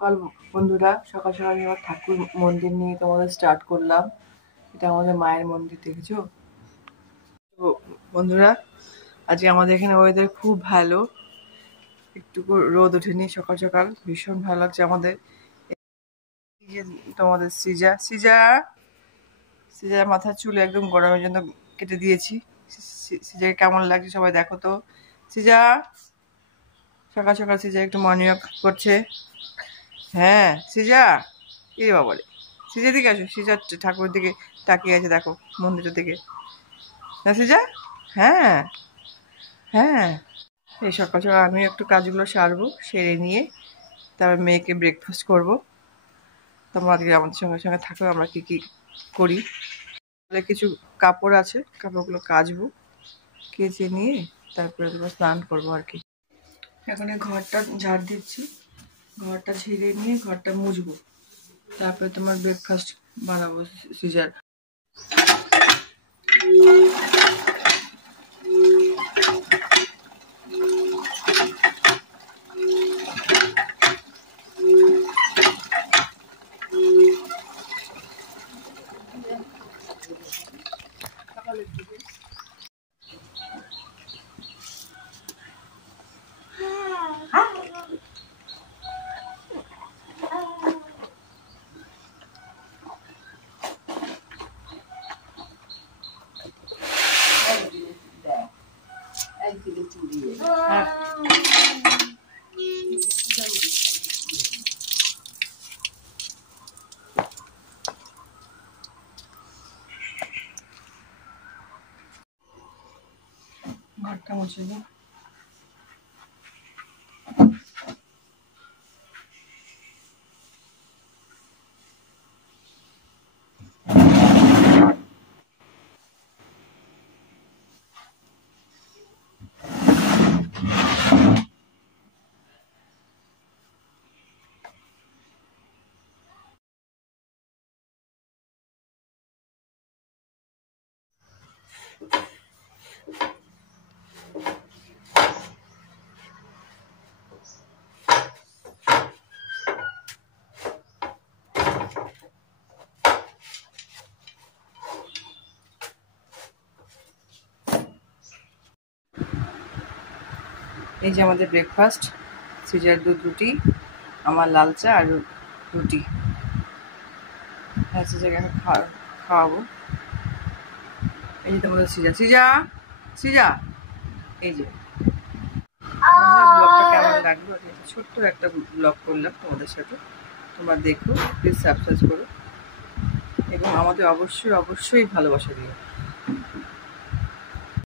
সকাল বন্ধুরা, সকাল সকাল আমি আমার ঠাকুর মন্দির নিয়ে তোমাদের স্টার্ট করলাম। এটা আমাদের মায়ের মন্দির, দেখেছো তো বন্ধুরা? আজকে আমাদের এখানে ওয়েদার খুব ভালো, একটু রোদ ওঠেনি, সকাল সকাল ভীষণ ভালো লাগছে আমাদের। এই যে তোমাদের সিজার মাথার চুল একদম গরমের জন্য কেটে দিয়েছি। সিজাকে কেমন লাগছে সবাই দেখো তো। সিজা সকাল সকাল সিজা একটু মর্নিং ওয়াক করছে। হ্যাঁ সিজা, এ বাবারে, সিজা দিকে আসো, সিজা ঠাকুরের দিকে তাকিয়ে আছে দেখো, মন্দিরের দিকে না সিজা। হ্যাঁ হ্যাঁ, এই সকাল সকাল আমি একটু কাজগুলো সারবো, সেরে নিয়ে তারপর মেয়েকে ব্রেকফাস্ট করবো। তোমরা আজকে আমাদের সঙ্গে সঙ্গে থাকো, আমরা কি কি করি। কিছু কাপড় আছে, কাপড়গুলো কাচবো, কেচে নিয়ে তারপরে স্নান করবো আর কি। এখন এই ঘরটা ঝাড় দিচ্ছি, ঘরটা ঝেড়ে নিয়ে ঘরটা মুছবো, তারপরে তোমার ব্রেকফাস্ট বানাবো সিজার। ঘরটা মুছে দিই। এই যে আমাদের ব্রেকফাস্ট, সিজার দুধ রুটি, আমার লাল চা আর রুটি। হ্যাঁ সিজাকে আমি খাওয়াবো। এই যে তোমাদের সিজা এই যে ব্লগটা কেমন লাগলো, ছোট্ট একটা ব্লগ করলাম তোমাদের সাথে। তোমরা দেখো, প্লিজ সাবস্ক্রাইব করো এবং আমাদের অবশ্যই অবশ্যই ভালোবাসা দিও।